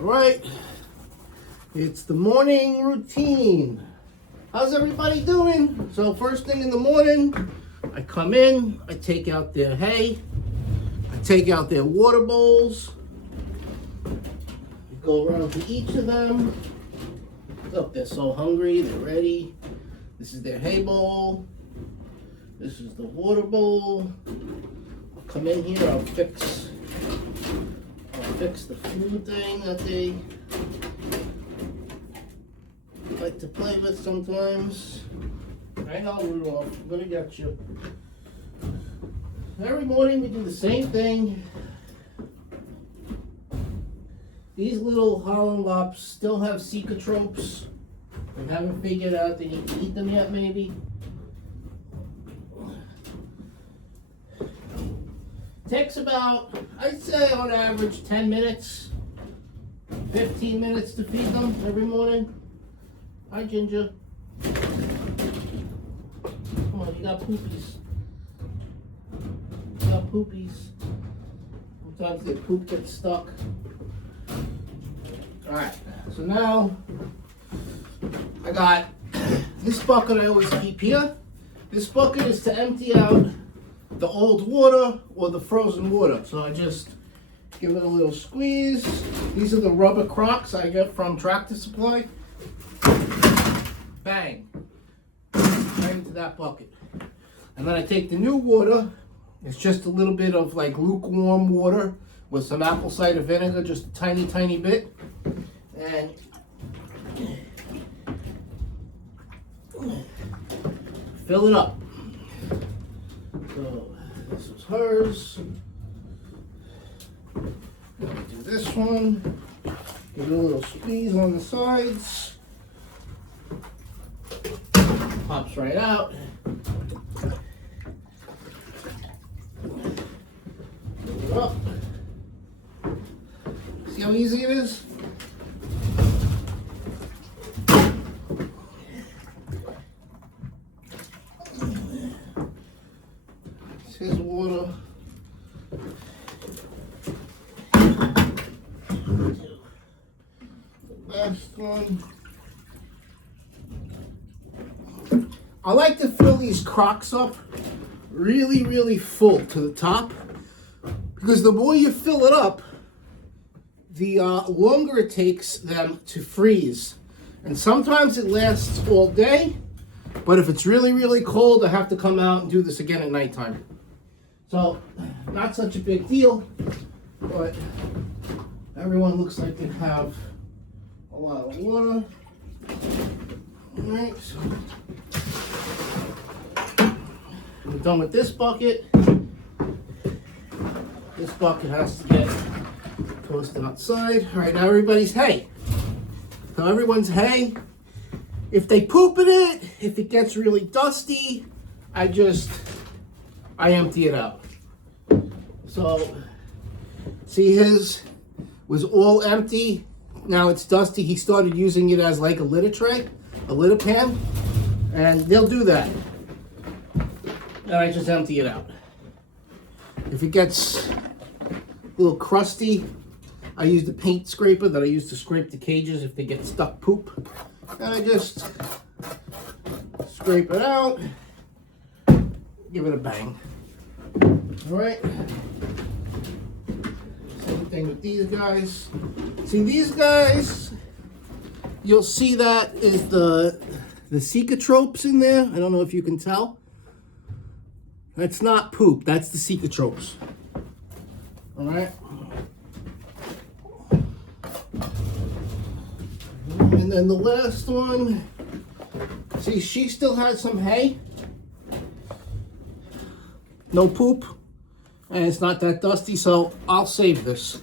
Right, it's the morning routine. How's everybody doing? So first thing in the morning, I come in, I take out their hay, I take out their water bowls, I go around to each of them. Look, they're so hungry, they're ready. This is their hay bowl. This is the water bowl. I'll come in here, I'll fix the food thing that they like to play with sometimes. I know, Rudolph, I'm gonna get you. Every morning we do the same thing. These little Holland lops still have cecotropes. They haven't figured out they need to eat them yet, maybe. Takes about, I'd say on average, 10 minutes, 15 minutes to feed them every morning. Hi, Ginger. Come on, you got poopies. You got poopies. Sometimes their poop gets stuck. Alright, so now I got this bucket I always keep here. This bucket is to empty out the old water or the frozen water. So I just give it a little squeeze. These are the rubber Crocs I get from Tractor Supply. Bang. Right into that bucket. And then I take the new water. It's just a little bit of like lukewarm water with some apple cider vinegar, just a tiny, tiny bit. And fill it up. So this is hers. Do this one. Give it a little squeeze on the sides. Pops right out. Up. See how easy it is? His water. The last one. I like to fill these Crocs up really, really full to the top, because the more you fill it up, the longer it takes them to freeze. And sometimes it lasts all day, but if it's really, really cold, I have to come out and do this again at nighttime. So, not such a big deal, but everyone looks like they have a lot of water. Alright, so we're done with this bucket. This bucket has to get posted outside. Alright, now everybody's hay. So everyone's hay. If they poop in it, if it gets really dusty, I empty it out. So, see, his was all empty. Now it's dusty. He started using it as like a litter tray, a litter pan, and they'll do that. And I just empty it out. If it gets a little crusty, I use the paint scraper that I use to scrape the cages if they get stuck poop. And I just scrape it out, give it a bang. All right. Same thing with these guys. See, these guys, you'll see that is the cecotropes in there. I don't know if you can tell. That's not poop. That's the cecotropes. All right. And then the last one, see, she still has some hay. No poop. And it's not that dusty, so I'll save this.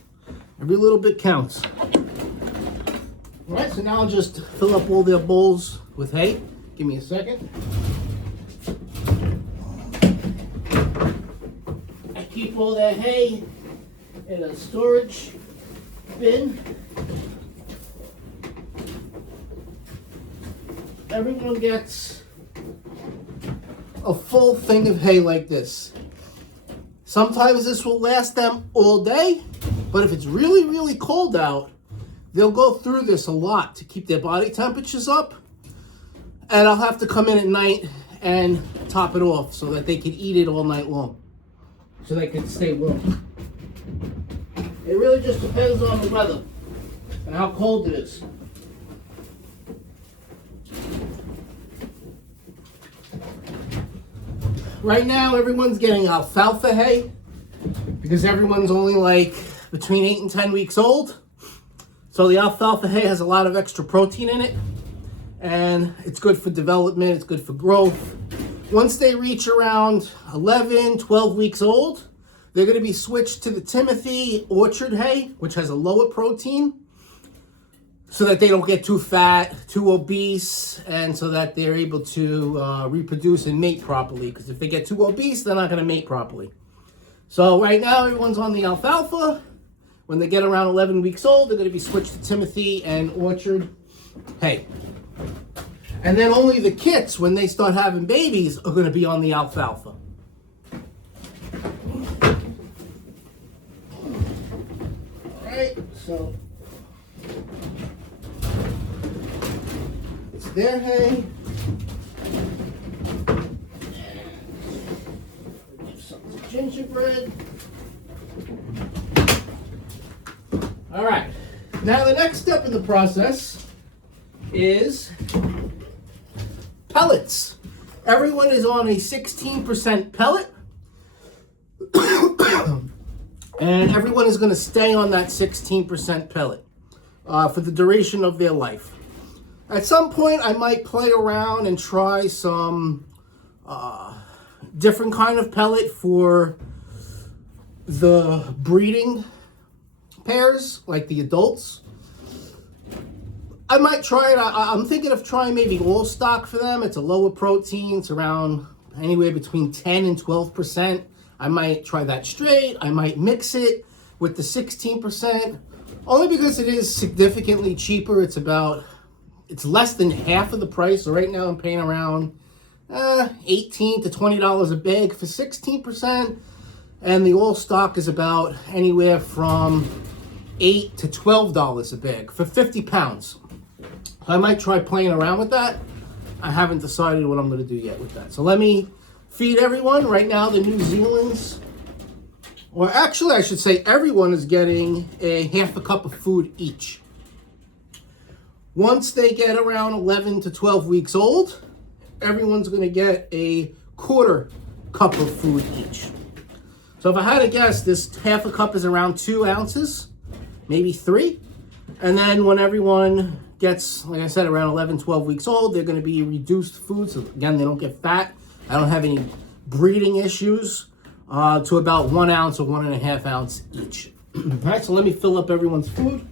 Every little bit counts. All right, so now I'll just fill up all their bowls with hay. Give me a second. I keep all that hay in a storage bin. Everyone gets a full thing of hay like this. Sometimes this will last them all day, but if it's really, really cold out, they'll go through this a lot to keep their body temperatures up. And I'll have to come in at night and top it off so that they can eat it all night long. So they can stay warm. It really just depends on the weather and how cold it is. Right now, everyone's getting alfalfa hay because everyone's only like between 8 and 10 weeks old. So the alfalfa hay has a lot of extra protein in it, and it's good for development, it's good for growth. Once they reach around 11, 12 weeks old, they're going to be switched to the Timothy orchard hay, which has a lower protein, so that they don't get too fat, too obese, and so that they're able to reproduce and mate properly. Because if they get too obese, they're not going to mate properly. So right now, everyone's on the alfalfa. When they get around 11 weeks old, they're going to be switched to Timothy and orchard hay. And then only the kits, when they start having babies, are going to be on the alfalfa. Alright, so it's their hay. Give some gingerbread. Alright, now the next step in the process is pellets. Everyone is on a 16% pellet. And everyone is going to stay on that 16% pellet for the duration of their life. At some point, I might play around and try some different kind of pellet for the breeding pairs, like the adults. I might try it. I'm thinking of trying maybe all stock for them. It's a lower protein. It's around anywhere between 10 and 12%. I might try that straight. I might mix it with the 16%, only because it is significantly cheaper. It's less than half of the price. So right now I'm paying around $18 to $20 a bag for 16%. And the all stock is about anywhere from $8 to $12 a bag for 50 pounds. I might try playing around with that. I haven't decided what I'm going to do yet with that. So let me feed everyone. Right now, the New Zealand's, or actually I should say everyone is getting a half a cup of food each. Once they get around 11 to 12 weeks old, everyone's going to get a quarter cup of food each. So if I had to guess, this half a cup is around 2 ounces, maybe 3. And then when everyone gets, like I said, around 11, 12 weeks old, they're going to be reduced food. So again, they don't get fat. I don't have any breeding issues, to about 1 ounce or 1.5 ounce each. All right, so let me fill up everyone's food.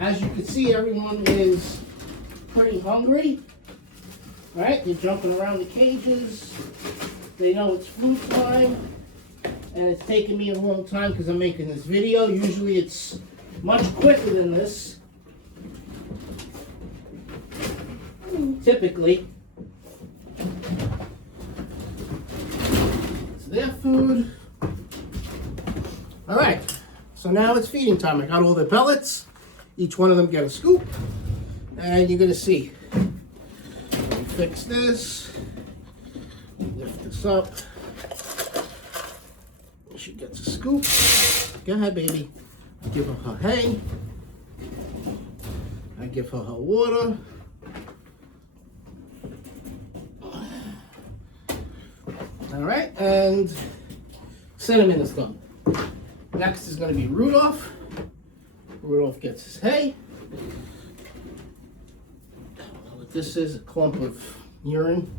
As you can see, everyone is pretty hungry. All right, they're jumping around the cages. They know it's food time. And it's taken me a long time because I'm making this video. Usually it's much quicker than this. Typically. It's their food. All right, so now it's feeding time. I got all the pellets. Each one of them get a scoop. And you're gonna see. Let me fix this. Lift this up. She gets a scoop. Go ahead, baby. I give her her hay. I give her her water. All right, and cinnamon is done. Next is going to be Rudolph. Rudolph gets his hay. I don't know what this is, a clump of urine.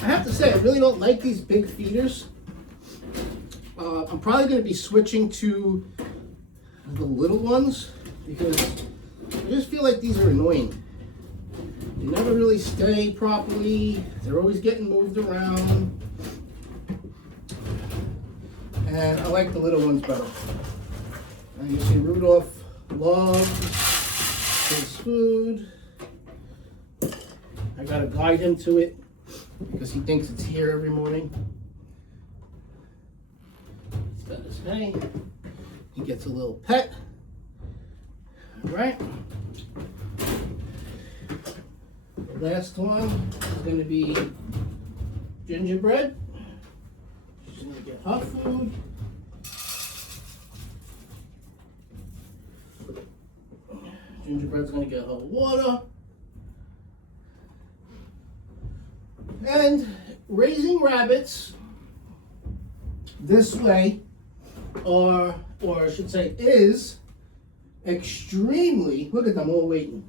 I have to say, I really don't like these big feeders. I'm probably going to be switching to the little ones because I just feel like these are annoying. They never really stay properly. They're always getting moved around. And I like the little ones better. And you see Rudolph loves his food. I gotta guide him to it because he thinks it's here every morning. He's got his hay. He gets a little pet. All right. The last one is going to be gingerbread. She's going to get her food. Gingerbread's going to get her water. And raising rabbits this way, or I should say is extremely, look at them all waiting,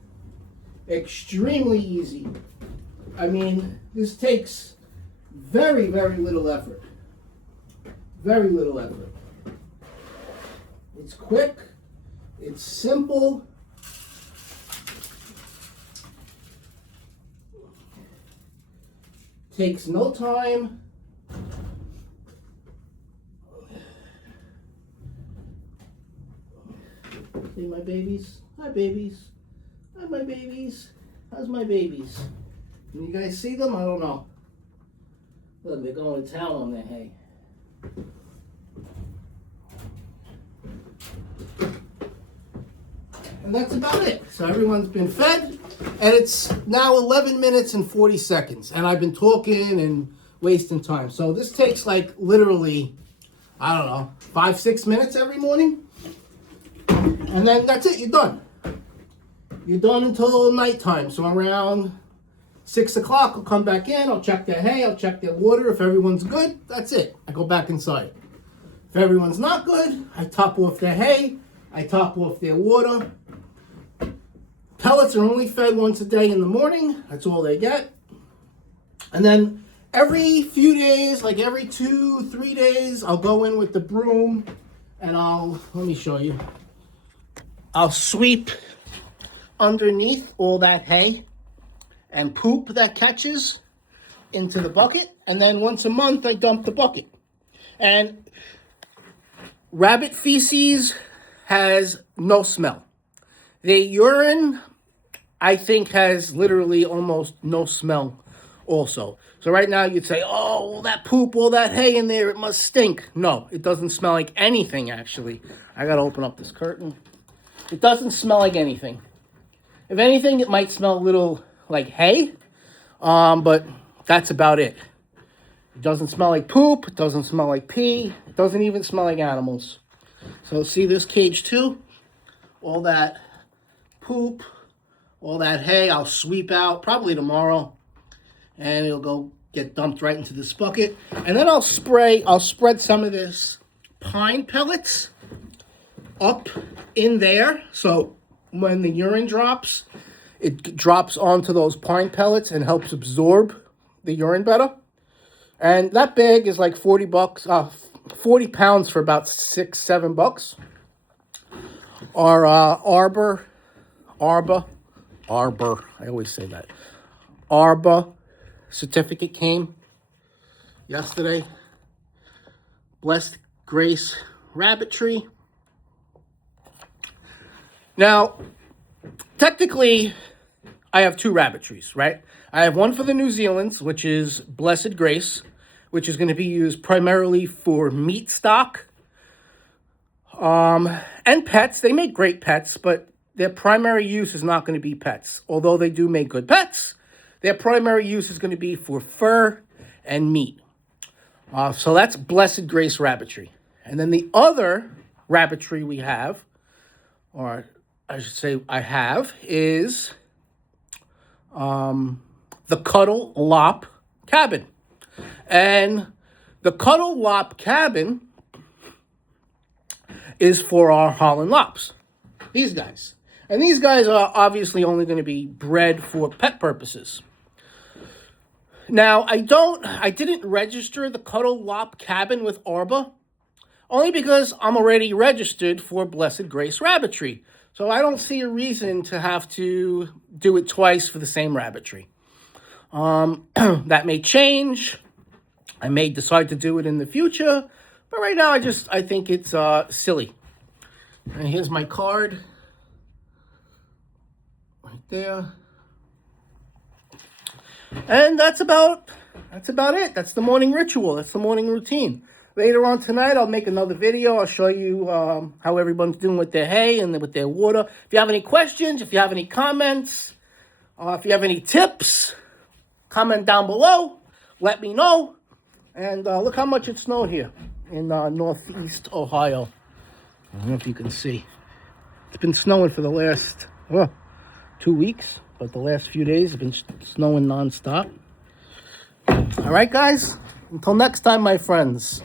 extremely easy. I mean, this takes very, very little effort. Very little effort. It's quick, it's simple. Takes no time. See my babies? Hi babies. Hi my babies. How's my babies? Can you guys see them? I don't know. Look, they're going to town on their hay. And that's about it. So everyone's been fed. And it's now 11 minutes and 40 seconds. And I've been talking and wasting time. So this takes like literally, I don't know, 5-6 minutes every morning. And then that's it, you're done. You're done until nighttime. So around 6 o'clock, I'll come back in, I'll check their hay, I'll check their water. If everyone's good, that's it. I go back inside. If everyone's not good, I top off their hay, I top off their water. Pellets are only fed once a day in the morning. That's all they get. And then every few days, like every 2-3 days, I'll go in with the broom and let me show you. I'll sweep underneath all that hay and poop that catches into the bucket. And then once a month, I dump the bucket. And rabbit feces has no smell. The urine, I think, has literally almost no smell also. So right now you'd say, oh, all that poop, all that hay in there, it must stink. No, it doesn't smell like anything, actually. I got to open up this curtain. It doesn't smell like anything. If anything, it might smell a little like hay, but that's about it. It doesn't smell like poop. It doesn't smell like pee. It doesn't even smell like animals. So see this cage too? All that poop, all that hay, I'll sweep out probably tomorrow, and it'll go get dumped right into this bucket. And then I'll spread some of this pine pellets up in there, so when the urine drops, it drops onto those pine pellets and helps absorb the urine better. And that bag is like 40 pounds for about $6-7. Our Arbor, I always say that. Arbor certificate came yesterday. Blessed Grace Rabbitry. Now, technically, I have 2 rabbitries, right? I have one for the New Zealand's, which is Blessed Grace, which is going to be used primarily for meat stock and pets. They make great pets, but their primary use is not going to be pets. Although they do make good pets, their primary use is going to be for fur and meat. So that's Blessed Grace Rabbitry. And then the other rabbitry we have, or I should say I have, is the Cuddle Lop Cabin. And the Cuddle Lop Cabin is for our Holland Lops. These guys. And these guys are obviously only going to be bred for pet purposes. Now, I didn't register the Cuddle Lop Cabin with Arbor, only because I'm already registered for Blessed Grace Rabbitry. So I don't see a reason to have to do it twice for the same rabbitry. That may change. I may decide to do it in the future, but But right now, I think it's silly. And here's my card. Right there. And that's about it. That's the morning ritual. That's the morning routine. Later on tonight, I'll make another video. I'll show you how everyone's doing with their hay and with their water. If you have any questions, if you have any comments, if you have any tips, comment down below. Let me know. And look how much it snowed here in northeast Ohio. I don't know if you can see. It's been snowing for the last 2 weeks, but the last few days have been snowing nonstop. All right, guys. Until next time, my friends.